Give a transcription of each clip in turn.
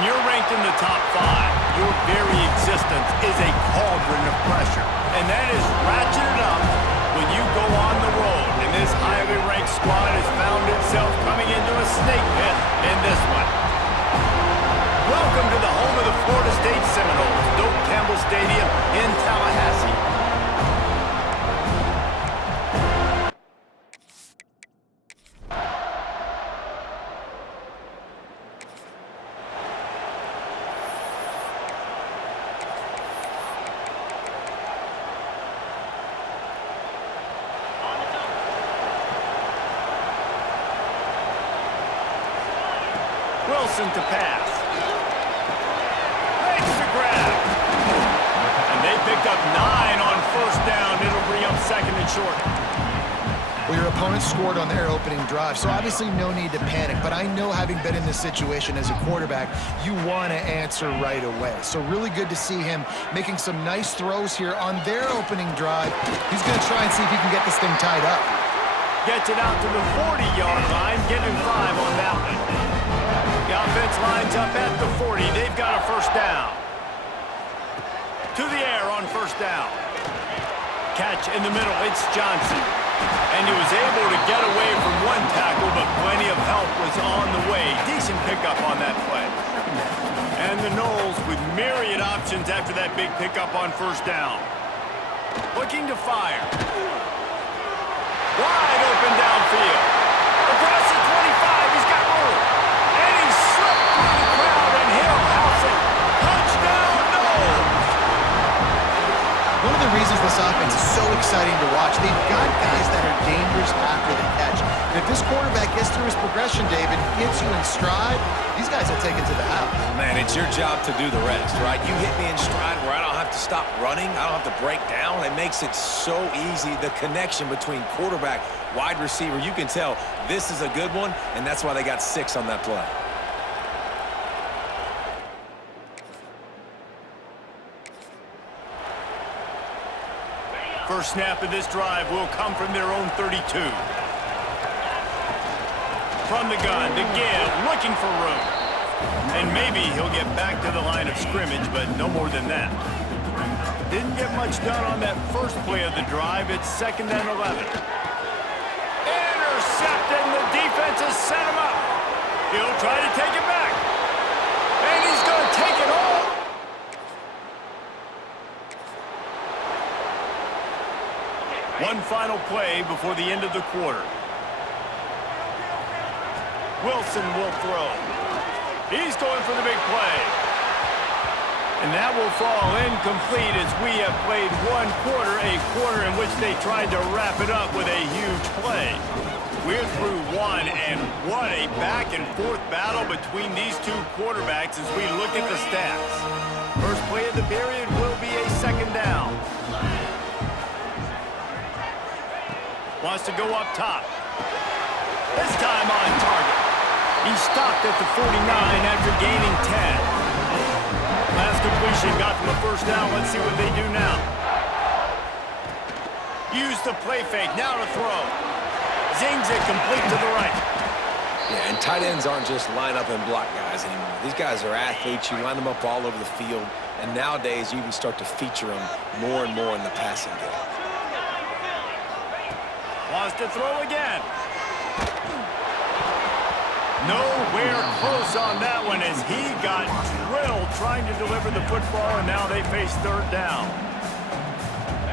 When you're ranked in the top 5, your very existence is a cauldron of pressure. And that is ratcheted up when you go on the road. And this highly ranked squad has found itself coming into a snake pit in this one. Welcome to the home of the Florida State Seminoles, Doak Campbell Stadium in Tallahassee. Wilson to pass. Makes the grab. And they picked up 9 on first down. It'll bring up second and short. Well, your opponent scored on their opening drive, so obviously no need to panic. But I know, having been in this situation as a quarterback, you want to answer right away. So really good to see him making some nice throws here on their opening drive. He's going to try and see if he can get this thing tied up. Gets it out to the 40-yard line. Give him 5 on that one. The offense lines up at the 40. They've got a first down. To the air on first down. Catch in the middle. It's Johnson. And he was able to get away from one tackle, but plenty of help was on the way. Decent pickup on that play. And the Noles with myriad options after that big pickup on first down. Looking to fire. Wide open downfield. Across the 25. He's got room. And he slipped through the crowd, and he'll house it. Touchdown, Noles! One of the reasons this offense is so exciting to watch, they've got guys that are dangerous after the catch. And if this quarterback gets through his progression, David, hits you in stride, these guys will take it to the house. Man, it's your job to do the rest, right? You hit me in stride where I don't have to stop running. I don't have to break down. It makes it so easy. The connection between quarterback, wide receiver, you can tell this is a good one, and that's why they got 6 on that play. First snap of this drive will come from their own 32. From the gun to give, looking for room. And maybe he'll get back to the line of scrimmage, but no more than that. Didn't get much done on that first play of the drive. It's 2nd and 11. Intercepted, and the defense has set him up. He'll try to take it back. And he's going to take it all. One final play before the end of the quarter. Wilson will throw. He's going for the big play. And that will fall incomplete as we have played one quarter, a quarter in which they tried to wrap it up with a huge play. We're through one, and what a back-and-forth battle between these two quarterbacks as we look at the stats. First play of the period will be a 2nd down. Wants to go up top. This time on target. He stopped at the 49 after gaining 10. Last completion got them a first down. Let's see what they do now. Use the play fake. Now to throw. Zings it complete to the right. Yeah, and tight ends aren't just line up and block guys anymore. These guys are athletes. You line them up all over the field. And nowadays, you even start to feature them more and more in the passing game. Wants to throw again. Nowhere close on that one as he got drilled trying to deliver the football, and now they face 3rd down.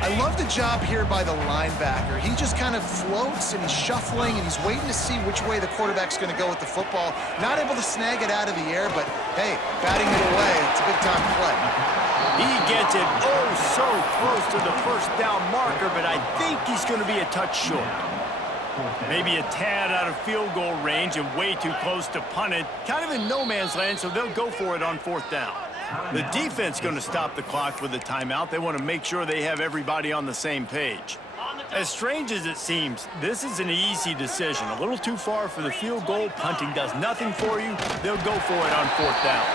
I love the job here by the linebacker. He just kind of floats, and he's shuffling, and he's waiting to see which way the quarterback's going to go with the football. Not able to snag it out of the air, but, hey, batting it away, it's a big-time play. He gets it oh so close to the first down marker, but I think he's going to be a touch short. Maybe a tad out of field goal range and way too close to punt it. Kind of in no man's land, so they'll go for it on 4th down. The defense going to stop the clock with a timeout. They want to make sure they have everybody on the same page. As strange as it seems, this is an easy decision. A little too far for the field goal. Punting does nothing for you. They'll go for it on 4th down.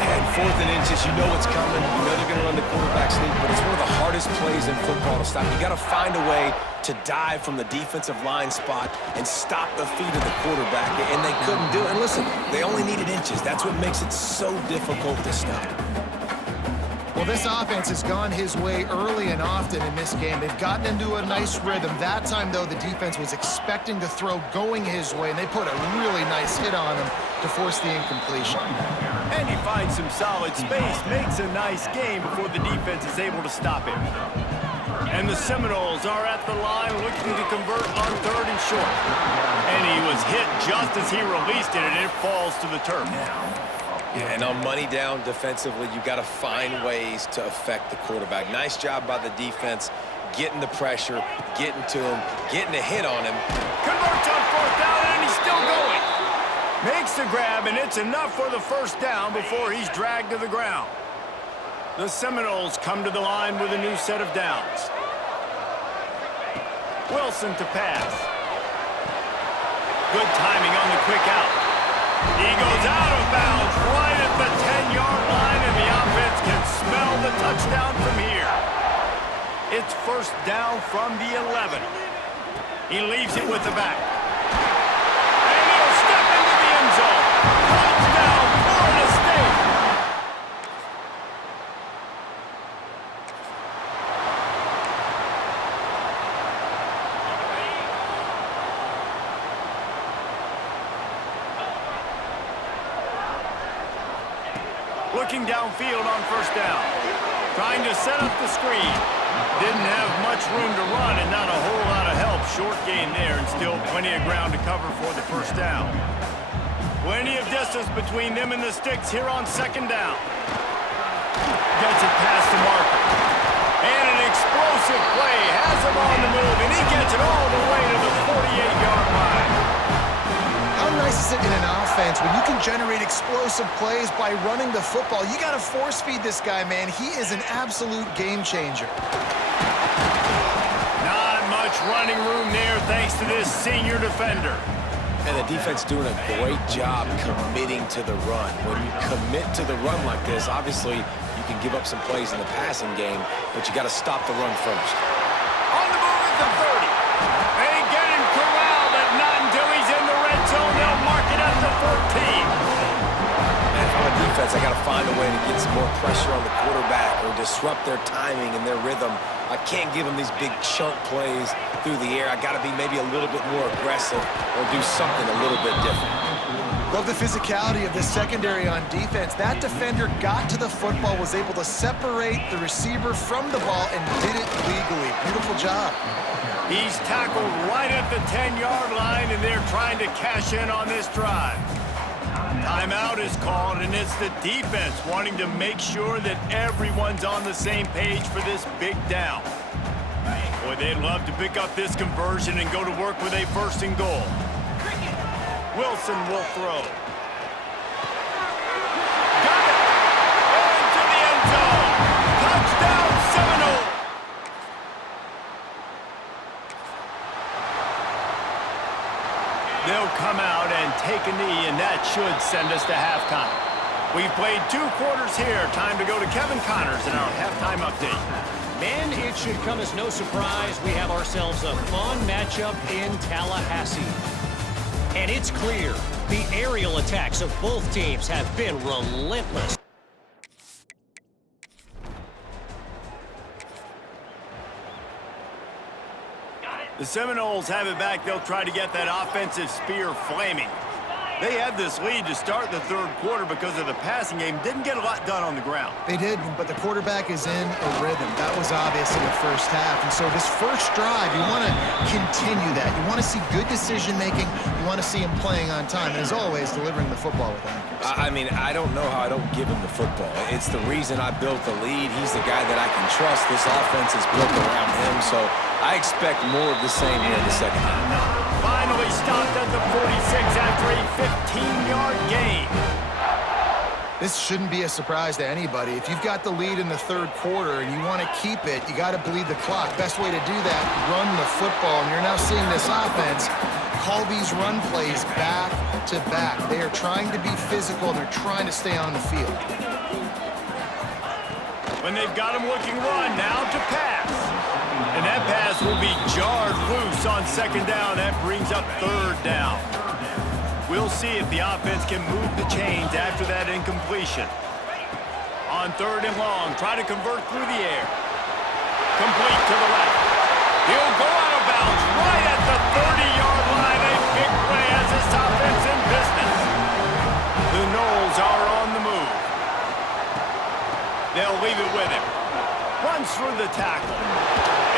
And 4th and inches, you know what's coming. You know they're going to run the quarterback sneak, but it's one of the hardest plays in football to stop. You got to find a way to dive from the defensive line spot and stop the feet of the quarterback, and they couldn't do it. And listen, they only needed inches. That's what makes it so difficult to stop. Well, this offense has gone his way early and often in this game. They've gotten into a nice rhythm. That time, though, the defense was expecting to throw going his way, and they put a really nice hit on him to force the incompletion. And he finds some solid space, makes a nice game before the defense is able to stop him. And the Seminoles are at the line looking to convert on 3rd and short. And he was hit just as he released it, and it falls to the turf. Yeah, and on money down defensively, you got to find ways to affect the quarterback. Nice job by the defense, getting the pressure, getting to him, getting a hit on him. Converts on 4th down, and he's still going. Makes the grab, and it's enough for the first down before he's dragged to the ground. The Seminoles come to the line with a new set of downs. Wilson to pass. Good timing on the quick out. He goes out of bounds right at the 10-yard line, and the offense can smell the touchdown from here. It's 1st down from the 11. He leaves it with the back. And he'll step into the end zone. Touchdown, Florida State. Looking downfield on 1st down. Trying to set up the screen. Didn't have much room to run and not a whole lot of help. Short gain there and still plenty of ground to cover for the 1st down. Plenty of distance between them and the sticks here on 2nd down. Gets it past the marker. And an explosive play has him on the move, and he gets it all the way to the 48-yard line. How nice is it in an offense when you can generate explosive plays by running the football? You got to force feed this guy, man. He is an absolute game changer. Not much running room there thanks to this senior defender. And the defense doing a great job committing to the run. When you commit to the run like this, obviously you can give up some plays in the passing game, but you got to stop the run first. On the move at the 30. They get him corralled, but not until he's in the red zone. They'll mark it at the 14. And if I'm a defense, I got to find a way to get some more pressure on the quarterback or disrupt their timing and their rhythm. I can't give them these big chunk plays through the air. I got to be maybe a little bit more aggressive or do something a little bit different. Love the physicality of the secondary on defense. That defender got to the football, was able to separate the receiver from the ball, and did it legally. Beautiful job. He's tackled right at the 10-yard line, and they're trying to cash in on this drive. Timeout is called, and it's the defense wanting to make sure that everyone's on the same page for this big down. Boy, they'd love to pick up this conversion and go to work with a 1st and goal. Wilson will throw. Got it! Into the end zone! Touchdown, Seminole! They'll come out and take a knee, and that should send us to halftime. We've played 2 quarters here. Time to go to Kevin Connors in our halftime update. Man, it should come as no surprise we have ourselves a fun matchup in Tallahassee. And it's clear the aerial attacks of both teams have been relentless. The Seminoles have it back. They'll try to get that offensive spear flaming. They had this lead to start the 3rd quarter because of the passing game. Didn't get a lot done on the ground. They did, but the quarterback is in a rhythm. That was obvious in the 1st half. And so this first drive, you want to continue that. You want to see good decision-making. You want to see him playing on time. And as always, delivering the football with accuracy. I mean, I don't know how I don't give him the football. It's the reason I built the lead. He's the guy that I can trust. This offense is built around him, so I expect more of the same here in the 2nd half. Finally stopped at the 46 after a 15-yard gain. This shouldn't be a surprise to anybody. If you've got the lead in the 3rd quarter and you want to keep it, you got to bleed the clock. Best way to do that, run the football. And you're now seeing this offense call these run plays back to back. They are trying to be physical. They're trying to stay on the field. When they've got him looking run, now to pass. And that pass will be jarred loose on second down. That brings up third down. We'll see if the offense can move the chains after that incompletion. On third and long, try to convert through the air. Complete to the left. He'll go out of bounds right at the 30-yard line. A big play as this offense in business. The Noles are on the move. They'll leave it with him. Runs through the tackle.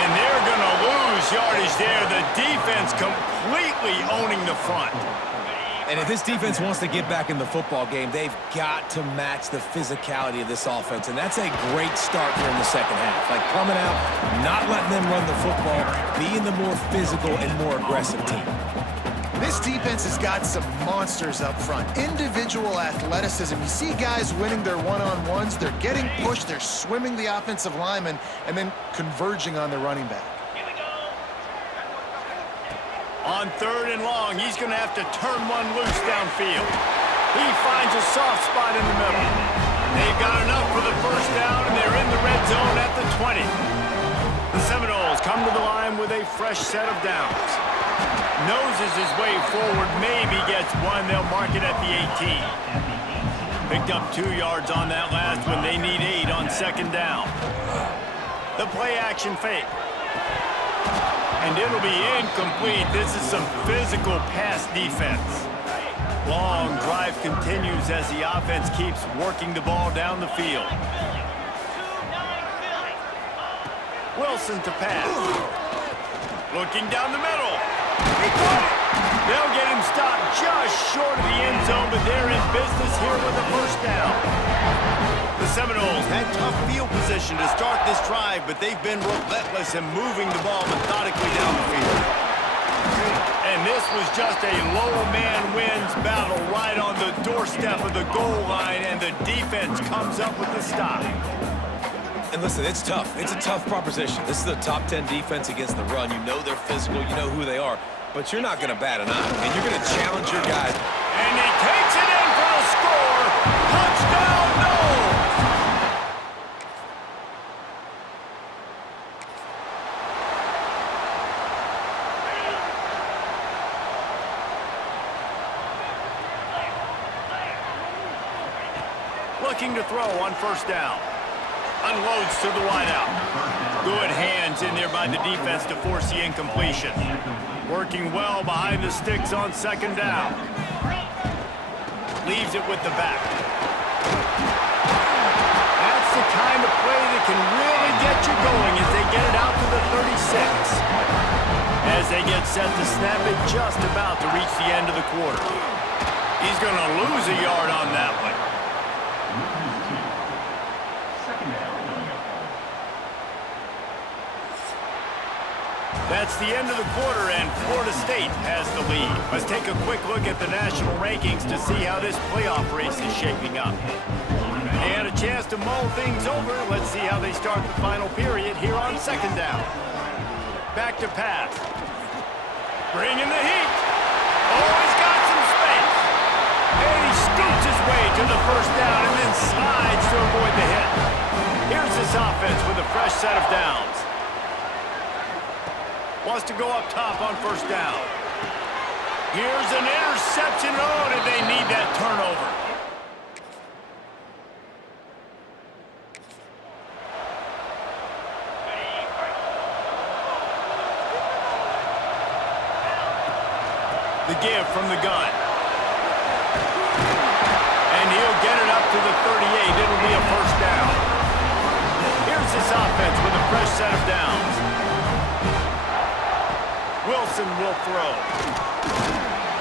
And they're going to lose yardage there. The defense completely owning the front. And if this defense wants to get back in the football game, they've got to match the physicality of this offense. And that's a great start here in the second half. Like coming out, not letting them run the football, being the more physical and more aggressive team. This defense has got some monsters up front. Individual athleticism. You see guys winning their one-on-ones. They're getting pushed. They're swimming the offensive lineman and then converging on the running back. On third and long, he's going to have to turn one loose downfield. He finds a soft spot in the middle. They've got enough for the first down, and they're in the red zone at the 20. The Seminoles come to the line with a fresh set of downs. Noses his way forward, maybe gets one. They'll mark it at the 18. Picked up 2 yards on that last one. They need 8 on second down. The play action fake. And it'll be incomplete. This is some physical pass defense. Long drive continues as the offense keeps working the ball down the field. Wilson to pass. Looking down the middle. He caught it. They'll get him stopped just short of the end zone, but they're in business here with a first down. The Seminoles had tough field position to start this drive, but they've been relentless in moving the ball methodically down the field. And this was just a low man wins battle right on the doorstep of the goal line, and the defense comes up with the stop. And listen, it's tough. It's a tough proposition. This is a top 10 defense against the run. You know they're physical. You know who they are. But you're not going to bat an eye. And you're going to challenge your guys. And he takes it in for the score. Touchdown, Noles! Looking to throw on first down. Unloads to the wideout. Good hands in there by the defense to force the incompletion. Working well behind the sticks on second down. Leaves it with the back. That's the kind of play that can really get you going as they get it out to the 36. As they get set to snap it just about to reach the end of the quarter. He's going to lose a yard on that one. That's the end of the quarter, and Florida State has the lead. Let's take a quick look at the national rankings to see how this playoff race is shaping up. They had a chance to mull things over. Let's see how they start the final period here on second down. Back to pass. Bringing the heat. Oh, he's got some space. And he scoots his way to the first down and then slides to avoid the hit. Here's this offense with a fresh set of downs. Wants to go up top on first down. Here's an interception. Oh, did they need that turnover? The give from the gun. And he'll get it up to the 38. It'll be a first down. Here's this offense with a fresh set of downs. Wilson will throw.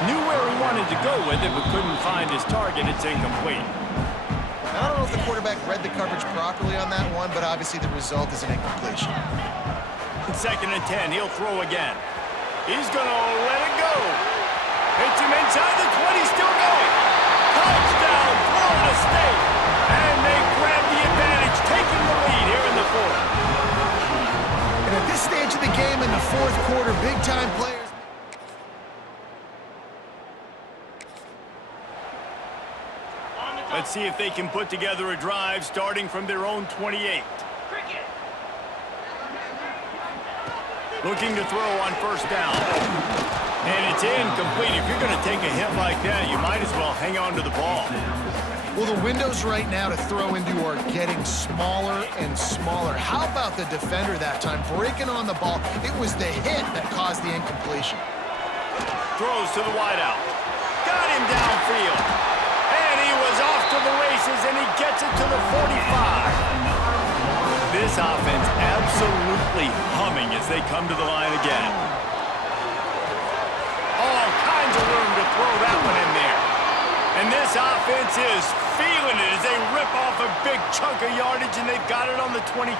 Knew where he wanted to go with it, but couldn't find his target. It's incomplete. I don't know if the quarterback read the coverage properly on that one, but obviously the result is an incompletion. Second and 10, he'll throw again. He's going to let it go. Hits him inside the 20, still going. Touchdown, Florida State. And they grab the advantage, taking the lead here in the fourth. And at this stage of the game in the fourth quarter, big-time players. Let's see if they can put together a drive starting from their own 28. Looking to throw on first down. And it's incomplete. If you're going to take a hit like that, you might as well hang on to the ball. Well, the windows right now to throw into are getting smaller and smaller. How about the defender that time breaking on the ball? It was the hit that caused the incompletion. Throws to the wideout. Got him downfield. And he was off to the races, and he gets it to the 45. This offense absolutely humming as they come to the line again. All kinds of room to throw that one in there. And this offense is feeling it as they rip off a big chunk of yardage, and they've got it on the 22.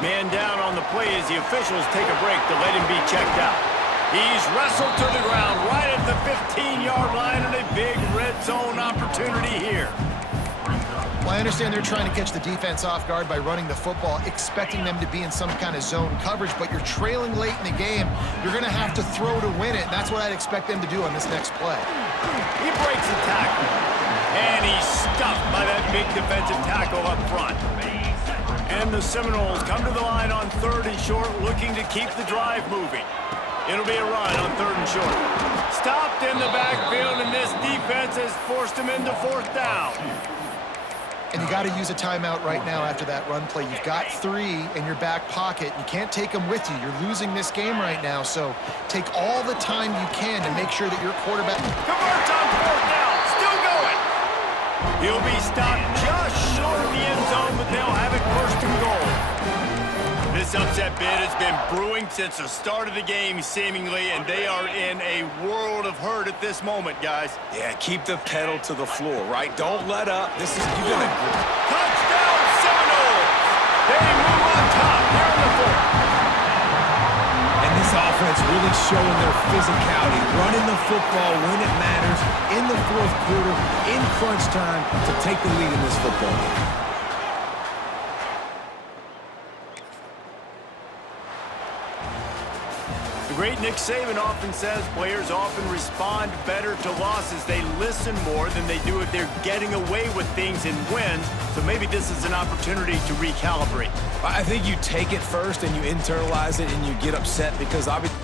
Man down on the play as the officials take a break to let him be checked out. He's wrestled to the ground right at the 15-yard line, and a big red zone opportunity here. Well, I understand they're trying to catch the defense off guard by running the football, expecting them to be in some kind of zone coverage, but you're trailing late in the game. You're going to have to throw to win it, and that's what I'd expect them to do on this next play. He breaks the tackle, and he's stuffed by that big defensive tackle up front. And the Seminoles come to the line on 3rd and short, looking to keep the drive moving. It'll be a run on 3rd and short. Stopped in the backfield, and this defense has forced him into 4th down. And you got to use a timeout right now after that run play. You've got 3 in your back pocket. You can't take them with you. You're losing this game right now, so take all the time you can to make sure that your quarterback Converts on 4th down. Still going. He'll be stopped just short of the end zone, but they'll have it 1st and goal. This upset bid has been brewing since the start of the game, seemingly, and they are in a world of hurt at this moment, guys. Yeah, keep the pedal to the floor, right? Don't let up. This is you gonna Touchdown, Seminoles! They move on top here in the 4th. And this offense really showing their physicality, running the football when it matters, in the 4th quarter, in crunch time, to take the lead in this football game. The great Nick Saban often says players often respond better to losses. They listen more than they do if they're getting away with things in wins. So maybe this is an opportunity to recalibrate. I think you take it first and you internalize it and you get upset because obviously